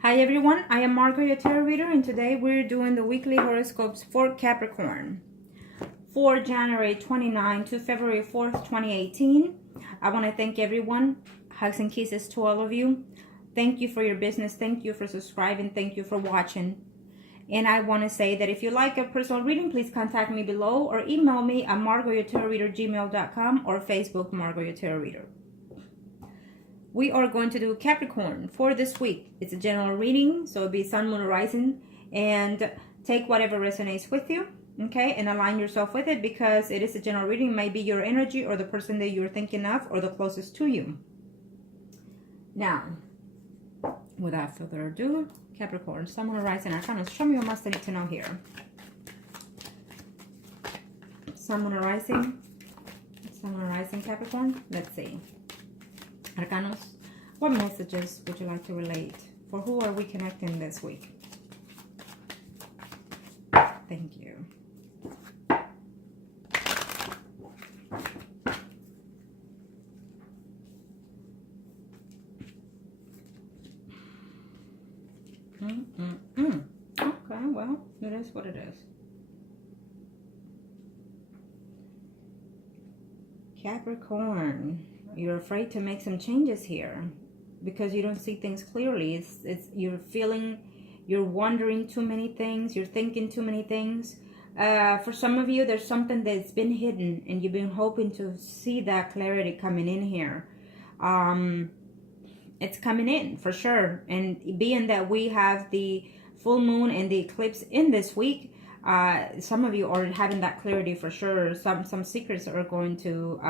Hi everyone, I am Margo, your tarot reader, and today we're doing the weekly horoscopes for Capricorn for January 29 to February 4th, 2018. I want to thank everyone. Hugs and kisses to all of you. Thank you for your business. Thank you for subscribing. Thank you for watching. And I want to say that if you like a personal reading, please contact me below or email me at margourtarotreader@gmail.com or Facebook Margo, your tarot reader. We are going to do Capricorn for this week. It's a general reading, so it'll be Sun, Moon, Rising, and take whatever resonates with you, okay? And align yourself with it because it is a general reading. It may be your energy or the person that you're thinking of or the closest to you. Now, without further ado, Capricorn, Sun, Moon, Rising, Arcana. Show me what must I need to know here. Sun, Moon, Rising. Sun, Moon, Rising, Capricorn. Let's see. Arcanos, what messages would you like to relate? For who are we connecting this week? Thank you. Okay, well, it is what it is. Capricorn. You're afraid to make some changes here because you don't see things clearly. It's you're feeling, you're wondering too many things, you're thinking too many things. For some of you, there's something that's been hidden and you've been hoping to see that clarity coming in here. It's coming in for sure. And being that we have the full moon and the eclipse in this week, some of you are having that clarity for sure. Some secrets are going to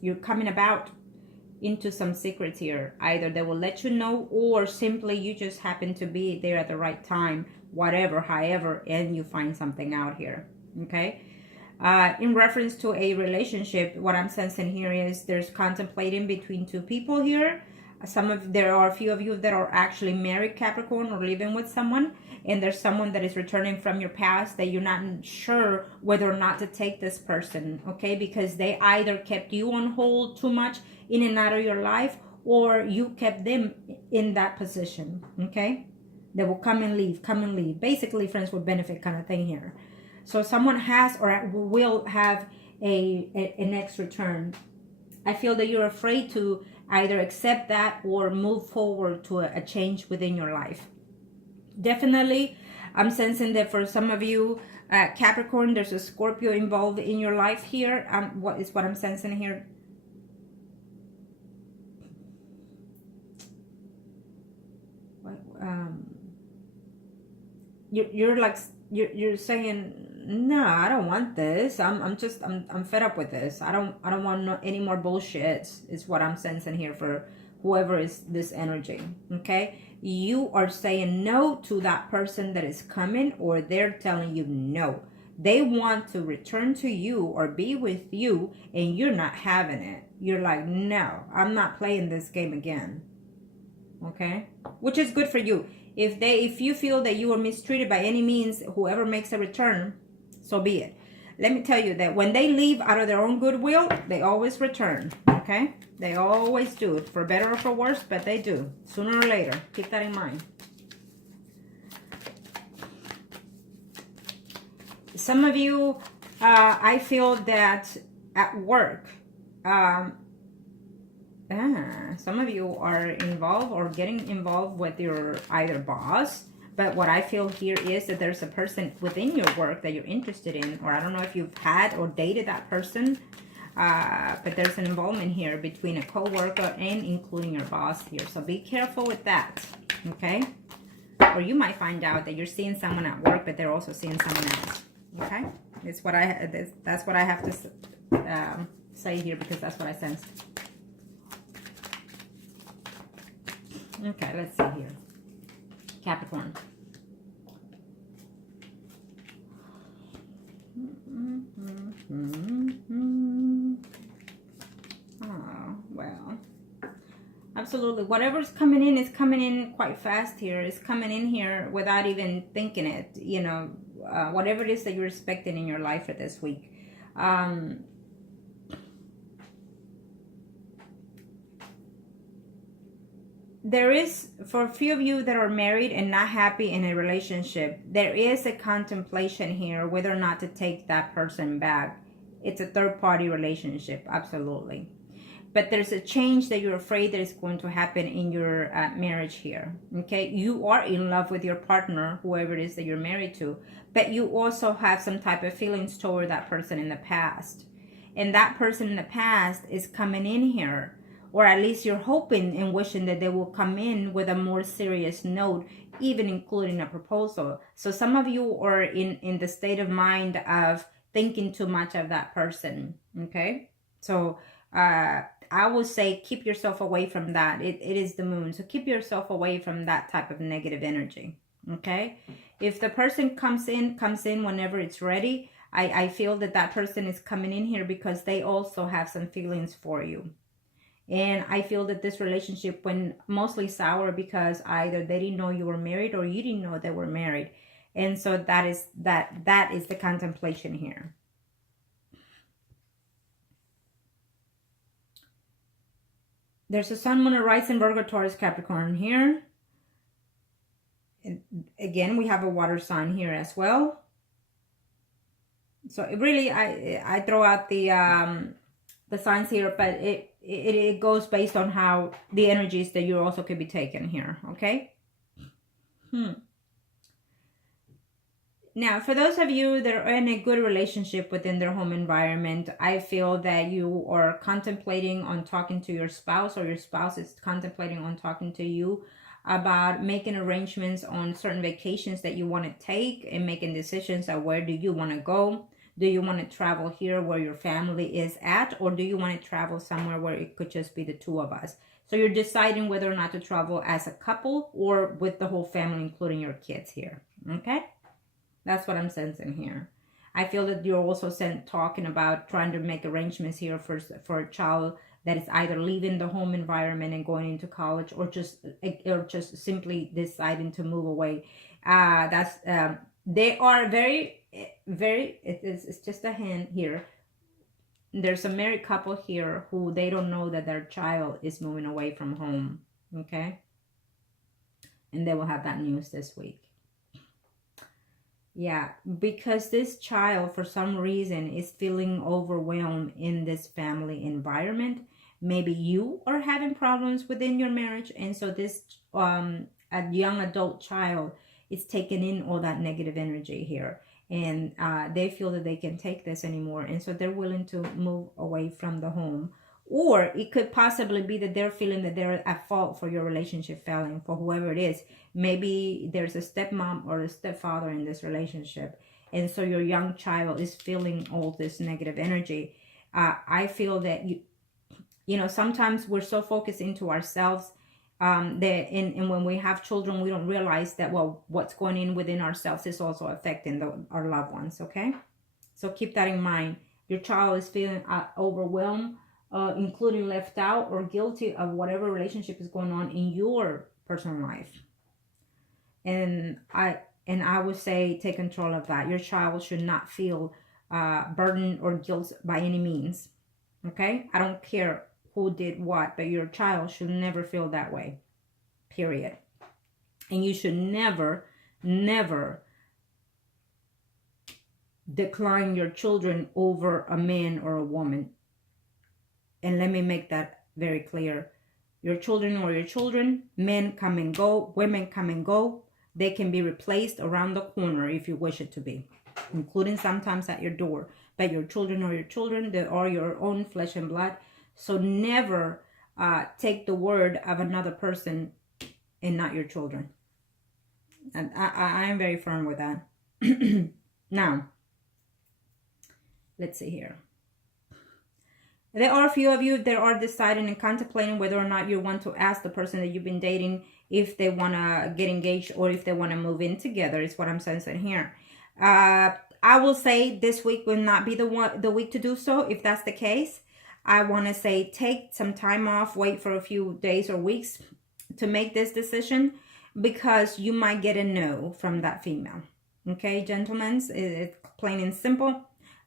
you're coming about into some secrets here. Either they will let you know or simply you just happen to be there at the right time, whatever, however, and you find something out here, okay? In reference to a relationship, what I'm sensing here is there's contemplating between two people here. There are a few of you that are actually married, Capricorn, or living with someone, and there's someone that is returning from your past that you're not sure whether or not to take this person, okay? Because they either kept you on hold too much in and out of your life, or you kept them in that position, okay? They will come and leave, come and leave. Basically, friends with benefit kind of thing here. So someone has or will have an next return. I feel that you're afraid to either accept that or move forward to a change within your life. Definitely, I'm sensing that for some of you, Capricorn, there's a Scorpio involved in your life here. What I'm sensing here? You're saying, no, I don't want this. I'm fed up with this. I don't want any more bullshit. Is what I'm sensing here for whoever is this energy. Okay, you are saying no to that person that is coming, or they're telling you no. They want to return to you or be with you, and you're not having it. You're like, no, I'm not playing this game again. Okay, which is good for you. If you feel that you were mistreated by any means, whoever makes a return, so be it. Let me tell you that when they leave out of their own goodwill, they always return, okay? They always do, for better or for worse, but they do, sooner or later. Keep that in mind. Some of you, I feel that at work, some of you are involved or getting involved with your either boss, but what I feel here is that there's a person within your work that you're interested in, or I don't know if you've had or dated that person, but there's an involvement here between a co-worker and including your boss here, so be careful with that, okay? Or you might find out that you're seeing someone at work, but they're also seeing someone else, okay? That's what I have to say here because that's what I sense. Okay, let's see here. Capricorn. Oh, well. Absolutely. Whatever's coming in is coming in quite fast here. It's coming in here without even thinking it. You know, whatever it is that you're expecting in your life for this week. there is, for a few of you that are married and not happy in a relationship, there is a contemplation here whether or not to take that person back. It's a third-party relationship, absolutely. But there's a change that you're afraid that is going to happen in your marriage here. Okay, you are in love with your partner, whoever it is that you're married to, but you also have some type of feelings toward that person in the past. And that person in the past is coming in here, or at least you're hoping and wishing that they will come in with a more serious note, even including a proposal. So some of you are in the state of mind of thinking too much of that person. Okay, so I would say keep yourself away from that. It is the moon, so keep yourself away from that type of negative energy. Okay, if the person comes in whenever it's ready, I feel that that person is coming in here because they also have some feelings for you. And I feel that this relationship went mostly sour because either they didn't know you were married or you didn't know they were married. And so that is the contemplation here. There's a sun, moon, and rising, Virgo, Taurus, Capricorn here. And again, we have a water sign here as well. So it really, I throw out the signs here, but it goes based on how the energies that you also could be taken here. Okay. Now, for those of you that are in a good relationship within their home environment, I feel that you are contemplating on talking to your spouse, or your spouse is contemplating on talking to you about making arrangements on certain vacations that you want to take, and making decisions of where do you want to go. Do you want to travel here where your family is at, or do you want to travel somewhere where it could just be the two of us? So you're deciding whether or not to travel as a couple or with the whole family, including your kids here. Okay? That's what I'm sensing here. I feel that you're also talking about trying to make arrangements here for a child that is either leaving the home environment and going into college, or just simply deciding to move away. They are very, it's just a hint here. There's a married couple here who they don't know that their child is moving away from home. Okay? And they will have that news this week. Yeah, because this child, for some reason, is feeling overwhelmed in this family environment. Maybe you are having problems within your marriage, and so this a young adult child is taking in all that negative energy here, and they feel that they can take this anymore, and so they're willing to move away from the home. Or it could possibly be that they're feeling that they're at fault for your relationship failing, for whoever it is. Maybe there's a stepmom or a stepfather in this relationship, and so your young child is feeling all this negative energy. I feel that you know, sometimes we're so focused into ourselves and when we have children, we don't realize that, well, what's going in within ourselves is also affecting our loved ones. Okay, so keep that in mind. Your child is feeling overwhelmed, including left out or guilty of whatever relationship is going on in your personal life. And I would say take control of that. Your child should not feel burden or guilt by any means. Okay, I don't care who did what, but your child should never feel that way, period. And you should never decline your children over a man or a woman. And let me make that very clear. Your children are your children. Men come and go, women come and go. They can be replaced around the corner if you wish it to be, including sometimes at your door. But your children are your children. They are your own flesh and blood. So never take the word of another person and not your children. And I am very firm with that. Now, let's see here. There are a few of you that are deciding and contemplating whether or not you want to ask the person that you've been dating if they want to get engaged or if they want to move in together, is what I'm sensing here. I will say this week will not be the week to do so. If that's the case, I want to say take some time off, wait for a few days or weeks to make this decision, because you might get a no from that female. Okay, gentlemen, it's plain and simple.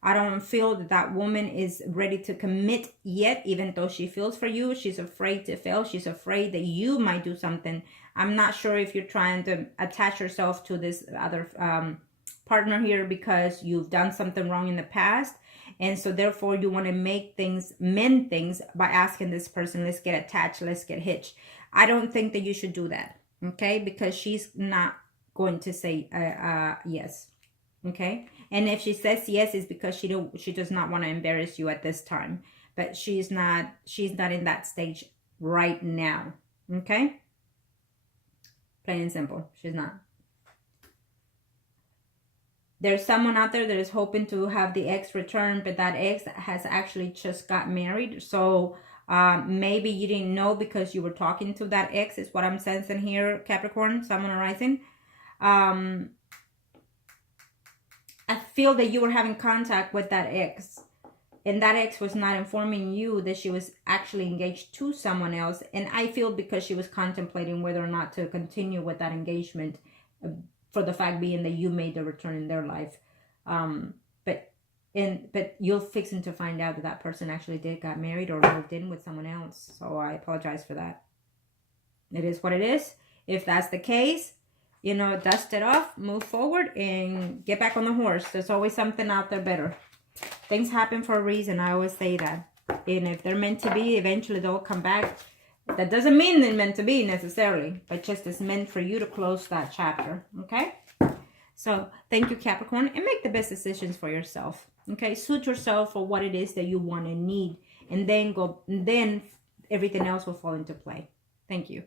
I don't feel that that woman is ready to commit yet, even though she feels for you. She's afraid to fail. She's afraid that you might do something. I'm not sure if you're trying to attach yourself to this other partner here because you've done something wrong in the past. And so therefore you want to mend things by asking this person, let's get attached, let's get hitched. I don't think that you should do that, okay? Because she's not going to say yes, okay? And if she says yes, it's because she does not want to embarrass you at this time. But she's not in that stage right now, okay? Plain and simple, she's not. There's someone out there that is hoping to have the ex return, but that ex has actually just got married. So maybe you didn't know because you were talking to that ex, is what I'm sensing here, Capricorn, Sun, Moon, Rising. I feel that you were having contact with that ex, and that ex was not informing you that she was actually engaged to someone else. And I feel because she was contemplating whether or not to continue with that engagement, for the fact being that you made the return in their life. But you're fixing to find out that that person actually got married or moved in with someone else. So I apologize for that. It is what it is. If that's the case, you know, dust it off, move forward, and get back on the horse. There's always something out there better. Things happen for a reason. I always say that. And if they're meant to be, eventually they'll come back. That doesn't mean they're meant to be necessarily, but just it's meant for you to close that chapter, okay? So thank you, Capricorn, and make the best decisions for yourself, okay? Suit yourself for what it is that you want and need, and then everything else will fall into play. Thank you.